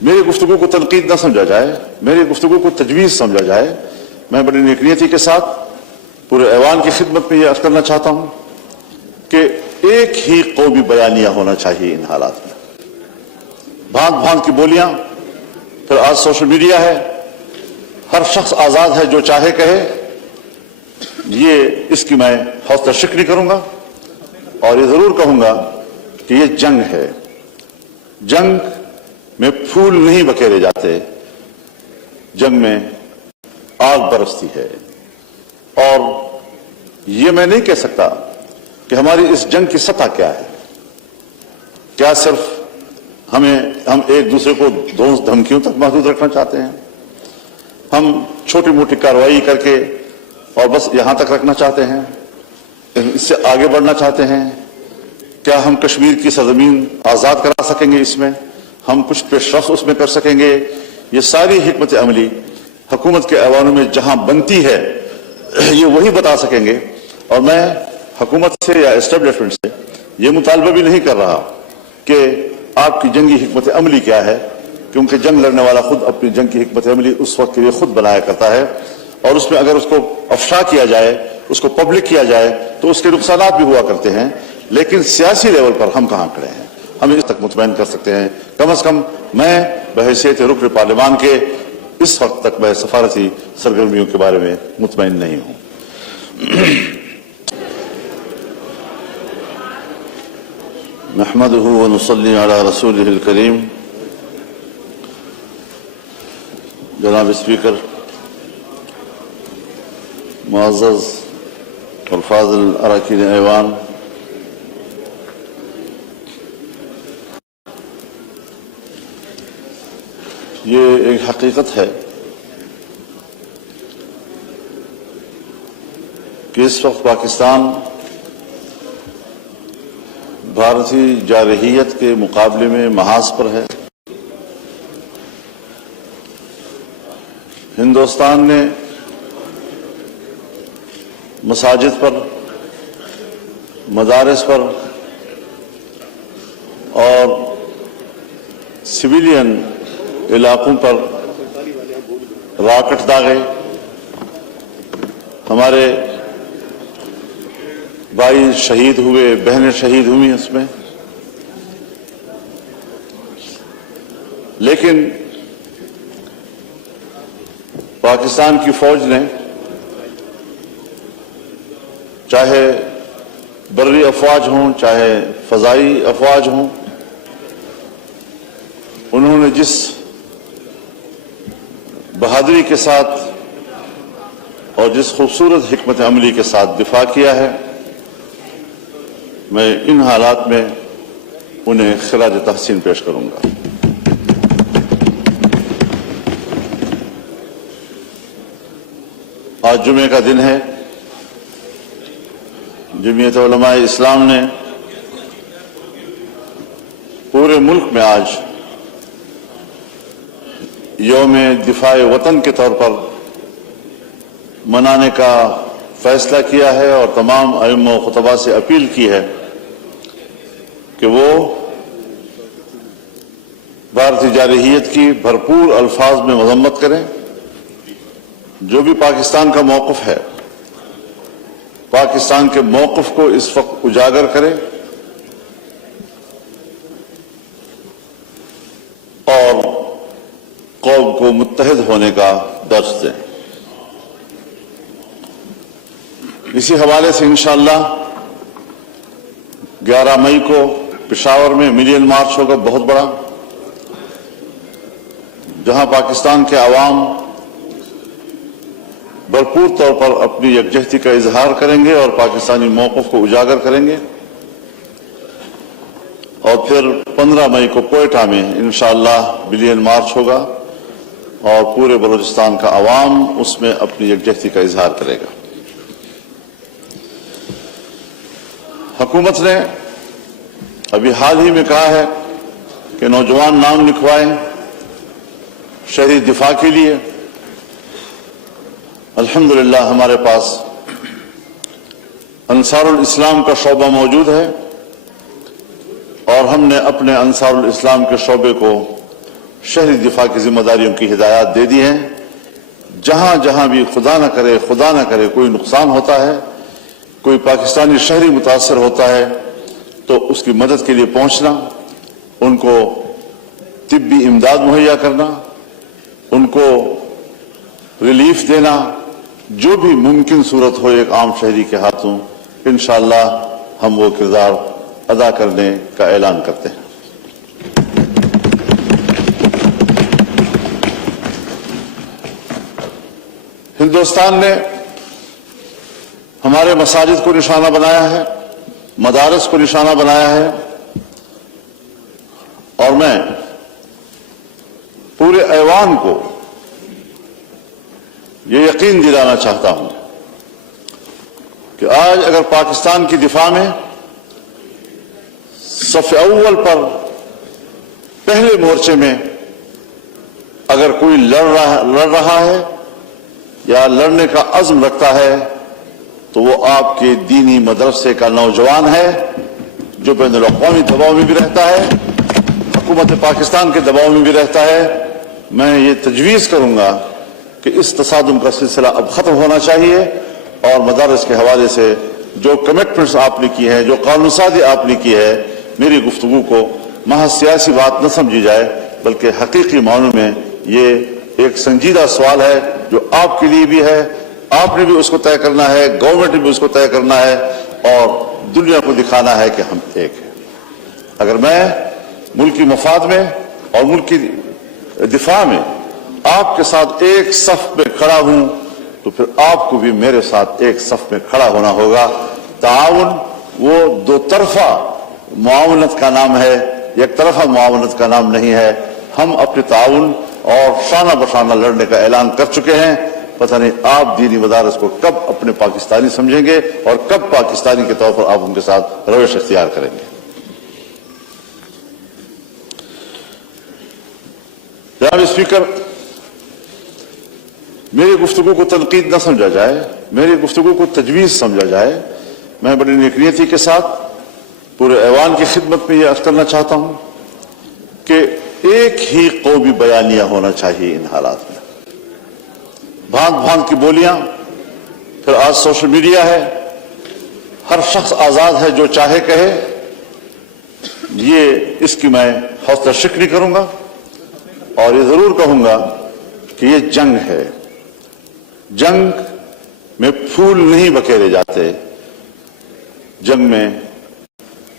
मेरी गुफ्तगू को तनकीद न समझा जाए, मेरी गुफ्तगू को तजवीज़ समझा जाए। मैं बड़ी नेकनियती के साथ पूरे ऐवान की खिदमत में यह अर्ज करना चाहता हूँ कि एक ही कौमी बयानिया होना चाहिए इन हालात में। भांत भांत की बोलियां, फिर आज सोशल मीडिया है, हर शख्स आज़ाद है जो चाहे कहे, ये इसकी मैं हौसला शिकनी करूंगा और ये ज़रूर कहूंगा कि ये जंग है। जंग में फूल नहीं बखेरे जाते, जंग में आग बरसती है। और ये मैं नहीं कह सकता कि हमारी इस जंग की सतह क्या है। क्या सिर्फ हम एक दूसरे को दोस्त धमकियों तक महदूद रखना चाहते हैं? हम छोटी मोटी कार्रवाई करके और बस यहां तक रखना चाहते हैं? इससे आगे बढ़ना चाहते हैं? क्या हम कश्मीर की सरजमीन आज़ाद करा सकेंगे? इसमें हम कुछ पेशरफ्त उसमें कर सकेंगे? ये सारी हिकमत अमली हुकूमत के ऐवानों में जहां बनती है, ये वही बता सकेंगे। और मैं हुकूमत से या एस्टेब्लिशमेंट से ये मुतालबा भी नहीं कर रहा कि आपकी जंगी हिकमत अमली क्या है, क्योंकि जंग लड़ने वाला खुद अपनी जंग की हिकमत अमली उस वक्त के लिए खुद बनाया करता है, और उसमें अगर उसको अफशा किया जाए, उसको पब्लिक किया जाए, तो उसके नुकसानात भी हुआ करते हैं। लेकिन सियासी लेवल पर हम कहाँ खड़े हैं, हम इस तक मुतमईन कर सकते हैं। कम अज कम मैं बहैसियत रुकन पार्लियामान के इस वक्त तक मैं सफारती सरगर्मियों के बारे में मुतमईन नहीं हूं। नहमदुहु व नुसल्ली अला रसूलिहिल करीम। जनाब स्पीकर, मुअज़्ज़ज़ और फाज़िल अरकान ऐवान, ये एक हकीकत है कि इस वक्त पाकिस्तान भारतीय जारहियत के मुकाबले में महाज पर है। हिंदुस्तान ने मसाजिद पर, मदारिस पर और सिविलियन इलाकों पर रॉकेट दागे। हमारे भाई शहीद हुए, बहनें शहीद हुई इसमें। लेकिन पाकिस्तान की फौज ने चाहे बर्री अफवाज हों चाहे फजाई अफवाज हों, उन्होंने जिस बहादुरी के साथ और जिस खूबसूरत हिकमत अमली के साथ दिफा किया है, मैं इन हालात में उन्हें खिराज तहसीन पेश करूंगा। आज जुमे का दिन है। जमीयत उलमाए इस्लाम ने पूरे मुल्क में आज यौम दिफाए वतन के तौर पर मनाने का फैसला किया है और तमाम अइम्मा व खुतबा से अपील की है कि वो भारतीय जारहियत की भरपूर अल्फाज में मजम्मत करें। जो भी पाकिस्तान का मौक़िफ़ है, पाकिस्तान के मौक़िफ़ को इस वक्त उजागर करें और कौम को मुत्तहिद होने का दर्स दें। इसी हवाले से इंशाअल्लाह 11 मई को पेशावर में मिलियन मार्च होगा, बहुत बड़ा, जहां पाकिस्तान के अवाम भरपूर तौर पर अपनी यकजहती का इजहार करेंगे और पाकिस्तानी मौक़िफ़ को उजागर करेंगे। और फिर 15 मई को कोयटा में इंशाअल्लाह मिलियन मार्च होगा और पूरे बलूचिस्तान का अवाम उसमें अपनी यकजहती का इजहार करेगा। हुकूमत ने अभी हाल ही में कहा है कि नौजवान नाम लिखवाएं शहरी दिफा के लिए। अल्हम्दुलिल्लाह हमारे पास अंसारुल इस्लाम का शोबा मौजूद है और हमने अपने अंसारुल इस्लाम के शोबे को शहरी दिफा की जिम्मेदारियों की हिदायत दे दी हैं। जहां जहां भी खुदा न करे कोई नुकसान होता है, कोई पाकिस्तानी शहरी मुतासर होता है, तो उसकी मदद के लिए पहुंचना, उनको तिब्बी इमदाद मुहैया करना, उनको रिलीफ देना, जो भी मुमकिन सूरत हो एक आम शहरी के हाथों, इंशाअल्लाह हम वो किरदार अदा करने का ऐलान करते हैं। हिंदुस्तान ने हमारे मसाजिद को निशाना बनाया है, मदारस को निशाना बनाया है, और मैं पूरे ऐवान को ये यकीन दिलाना चाहता हूं कि आज अगर पाकिस्तान की दिफा में सफ़े अव्वल पर पहले मोर्चे में अगर कोई लड़ रहा है या लड़ने का अज़्म रखता है, तो वो आपके दीनी मदरसे का नौजवान है, जो बैनुल-अक़वामी दबाव में भी रहता है, हुकूमत पाकिस्तान के दबाव में भी रहता है। मैं ये तजवीज़ करूंगा कि इस तसादुम का सिलसिला अब ख़त्म होना चाहिए, और मदारस के हवाले से जो कमिटमेंट्स आपने की हैं, जो कानून साज़ी आपने की है, मेरी गुफ्तगू को महज सियासी बात न समझी जाए, बल्कि हकीकी मानों में ये एक संजीदा सवाल है जो आपके लिए भी है, आपने भी उसको तय करना है, गवर्नमेंट ने भी उसको तय करना है, और दुनिया को दिखाना है कि हम एक हैं। अगर मैं मुल्क की मफाद में और मुल्क की दिफा में आपके साथ एक सफ में खड़ा हूं, तो फिर आपको भी मेरे साथ एक सफ में खड़ा होना होगा। ताउन वो दो तरफा मुआवनत का नाम है, एक तरफा मुआवनत का नाम नहीं है। हम अपने ताउन और शाना बशाना लड़ने का ऐलान कर चुके हैं। पता नहीं आप दीनी मदारस को कब अपने पाकिस्तानी समझेंगे और कब पाकिस्तानी के तौर पर आप उनके साथ रवैश इख्तियार करेंगे। जनाब स्पीकर, मेरी गुफ्तगू को तनकीद न समझा जाए, मेरी गुफ्तगू को तजवीज़ समझा जाए। मैं बड़ी नेकनियती के साथ पूरे ऐवान की खिदमत में यह अर्ज करना चाहता हूं कि एक ही कौमी बयानिया होना चाहिए इन हालात में। भांत भांत की बोलियां, फिर आज सोशल मीडिया है, हर शख्स आजाद है जो चाहे कहे, ये इसकी मैं हौसला शिकनी करूंगा, और ये जरूर कहूंगा कि ये जंग है। जंग में फूल नहीं बखेरे जाते, जंग में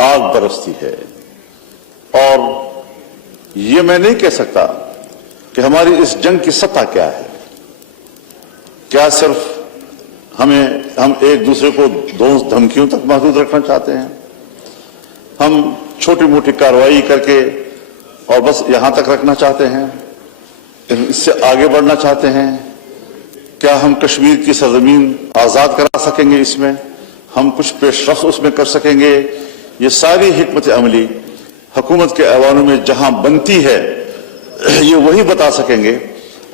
आग बरसती है। और ये मैं नहीं कह सकता कि हमारी इस जंग की सत्ता क्या है। क्या सिर्फ हम एक दूसरे को दोस्त धमकियों तक महदूद रखना चाहते हैं? हम छोटी मोटी कार्रवाई करके और बस यहां तक रखना चाहते हैं? इससे आगे बढ़ना चाहते हैं? क्या हम कश्मीर की सरजमीन आजाद करा सकेंगे? इसमें हम कुछ पेशरफ्त उसमें कर सकेंगे? ये सारी हिकमत अमली हुकूमत के ऐवानों में जहां बनती है, ये वही बता सकेंगे।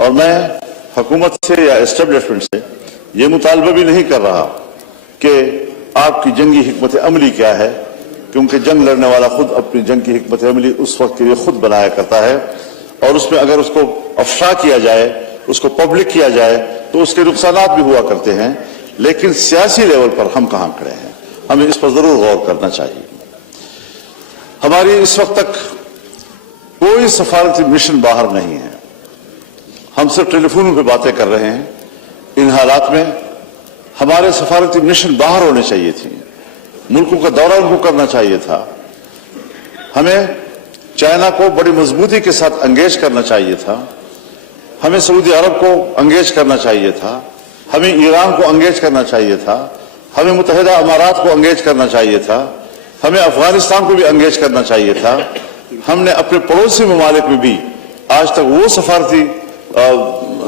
और मैं हुकूमत से या एस्टेब्लिशमेंट से ये मुतालबा भी नहीं कर रहा कि आपकी जंगी हिकमत अमली क्या है, क्योंकि जंग लड़ने वाला खुद अपनी जंग की हिकमत अमली उस वक्त के लिए खुद बनाया करता है, और उसमें अगर उसको अफशा किया जाए, उसको पब्लिक किया जाए, तो उसके नुकसानात भी हुआ करते हैं। लेकिन सियासी लेवल पर हम कहां खड़े हैं, हमें इस पर जरूर गौर करना चाहिए। हमारी इस वक्त तक कोई सफारती मिशन बाहर नहीं है, हम सिर्फ टेलीफोन पे बातें कर रहे हैं। इन हालात में हमारे सफारती मिशन बाहर होने चाहिए थी, मुल्कों का दौरा उनको करना चाहिए था। हमें चाइना को बड़ी मजबूती के साथ एंगेज करना चाहिए था, हमें सऊदी अरब को एंगेज करना चाहिए था, हमें ईरान को एंगेज करना चाहिए था, हमें मुत्तहिदा अमारात को एंगेज करना चाहिए था, हमें अफगानिस्तान को भी एंगेज करना चाहिए था। हमने अपने पड़ोसी ममालिक में भी आज तक वो सफारती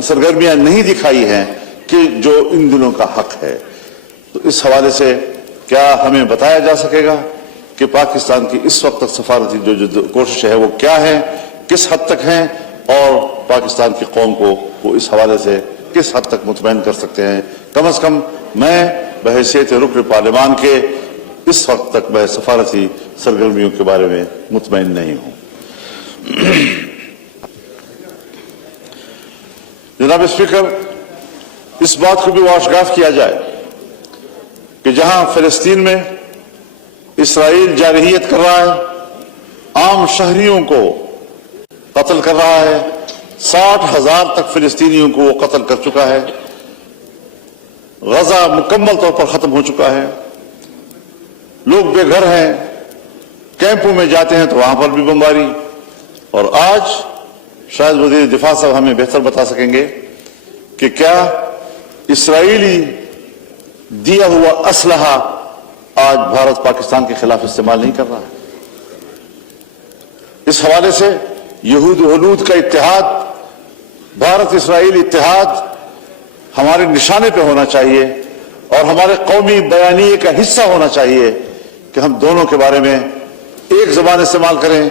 सरगर्मियां नहीं दिखाई हैं कि जो इन दिनों का हक है। तो इस हवाले से क्या हमें बताया जा सकेगा कि पाकिस्तान की इस वक्त तक सफारती जो कोशिश है वो क्या है, किस हद तक है, और पाकिस्तान की कौम को वो इस हवाले से किस हद तक मुतमईन कर सकते हैं? कम अज कम मैं बहैसियत रुकन पार्लिमान के इस वक्त तक मैं सफारती सरगर्मियों के बारे में मुतमईन नहीं हूं। जनाब स्पीकर, इस बात को भी वाशगाफ किया जाए कि जहां फिलिस्तीन में इसराइल जारहियत कर रहा है, आम शहरियों को कत्ल कर रहा है, 60,000 तक फिलिस्तीनियों को वो कत्ल कर चुका है, गजा मुकम्मल तौर पर खत्म हो चुका है, लोग बेघर हैं, कैंपों में जाते हैं तो वहां पर भी बमबारी। और आज शायद वजीर दिफा साहब हमें बेहतर बता सकेंगे कि क्या इसराइली दिया हुआ असलहा आज भारत पाकिस्तान के खिलाफ इस्तेमाल नहीं कर रहा है। इस हवाले से यहूद वलूद का इत्तेहाद, भारत इसराइल इत्तेहाद हमारे निशाने पे होना चाहिए और हमारे कौमी बयानिए का हिस्सा होना चाहिए कि हम दोनों के बारे में एक जबान इस्तेमाल करें,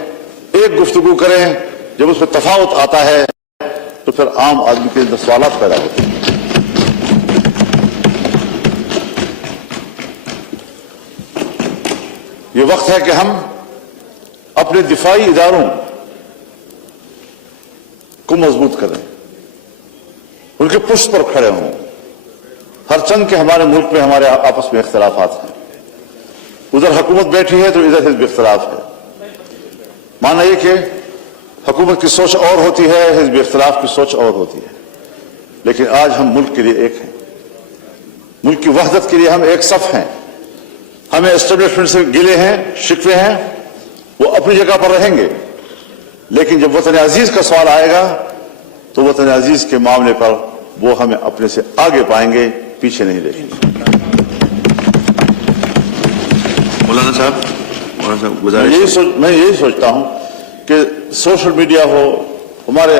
एक गुफ्तगू करें। जब उसमें तफावत आता है तो फिर आम आदमी के अंदर सवालात पैदा होते हैं। ये वक्त है कि हम अपने दिफाई इदारों को मजबूत करें, उनके पुष्ट पर खड़े हों। हर चंद के हमारे मुल्क में हमारे आपस में इख्तलाफात हैं, उधर हुकूमत बैठी है तो इधर हिज़्ब इख्तलाफ है। माना यह कि हुकूमत की सोच और होती है, हिज़्ब इख्तलाफ की सोच और होती है, लेकिन आज हम मुल्क के लिए एक हैं, मुल्क की वहदत के लिए हम एक सफ हैं। हमें एस्टेब्लिशमेंट से गिले हैं, शिकवे हैं, वो अपनी जगह पर रहेंगे, लेकिन जब वतन अजीज का सवाल आएगा तो वतन अजीज के मामले पर वो हमें अपने से आगे पाएंगे, पीछे नहीं देखेंगे। मौलाना साहब मैं यही सोचता हूं कि सोशल मीडिया हो, हमारे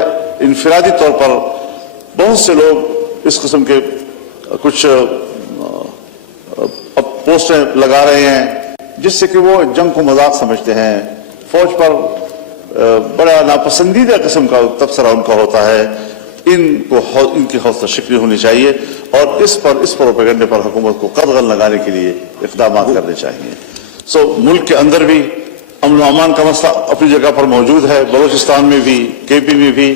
इनफरादी तौर पर बहुत से लोग इस किस्म के कुछ पोस्टें लगा रहे हैं जिससे कि वो जंग को मजाक समझते हैं, फौज पर बड़ा नापसंदीदा किस्म का तबसरा उनका होता है। इनकी हौसला शिकनी होनी चाहिए और इस प्रोपेगेंडे पर हुकूमत को कदगन लगाने के लिए इक़दाम करने चाहिए। मुल्क के अंदर भी अमन व अमान का मसला अपनी जगह पर मौजूद है, बलूचिस्तान में भी, केपी में भी।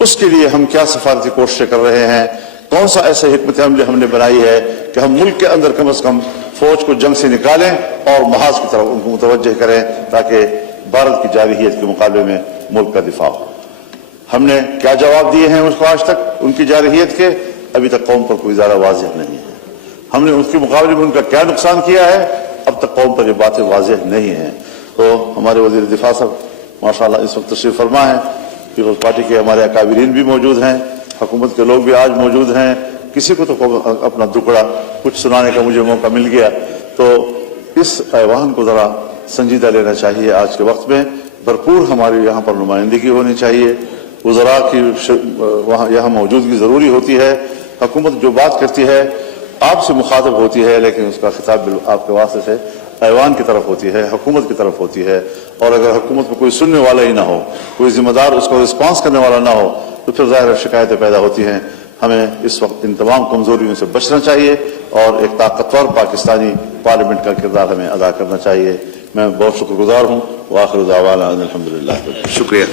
उसके लिए हम क्या सफारती कोशिशें कर रहे हैं, कौन सा ऐसा हिकमत अमली हमने बनाई है कि हम मुल्क के अंदर कम से कम फौज को जंग से निकालें और महाज की तरफ उनको मुतवज्जह करें ताकि भारत की जारहियत के मुकाबले में मुल्क का दिफा हो। हमने क्या जवाब दिए हैं उसको आज तक उनकी जारहियत के, अभी तक कौम पर कोई ज़्यादा वाज़ेह नहीं है। हमने उसके मुकाबले में उनका क्या नुकसान किया है, अब तक कौम पर ये बातें वाज़ेह नहीं हैं। तो हमारे वज़ीर दिफा साहब माशाअल्लाह इस वक्त तशरीफ़ फरमा है, पीपल्स पार्टी के हमारे अकाबिरीन भी मौजूद हैं, हुकूमत के लोग भी आज मौजूद हैं। किसी को तो अपना दुकड़ा कुछ सुनाने का मुझे मौका मिल गया, तो इस ऐवान को ज़रा संजीदा लेना चाहिए। आज के वक्त में भरपूर हमारी यहाँ पर नुमाइंदगी होनी चाहिए, वज़रा की वहाँ यहाँ मौजूदगी ज़रूरी होती है। हुकूमत जो बात करती है आपसे मुखातब होती है, लेकिन उसका खिताब आपके वास्ते से ऐवान की तरफ होती है, हुकूमत की तरफ होती है। और अगर हुकूमत में कोई सुनने वाला ही ना हो, कोई जिम्मेदार उसको रिस्पॉन्स करने वाला ना हो, तो फिर ज़ाहिर शिकायतें पैदा होती हैं। हमें इस वक्त इन तमाम कमजोरियों से बचना चाहिए और एक ताकतवर पाकिस्तानी पार्लियामेंट का किरदार हमें अदा करना चाहिए। मैं बहुत शुक्रगुजार हूँ। व आखिर दावाना अल्हम्दुलिल्लाह। शुक्रिया।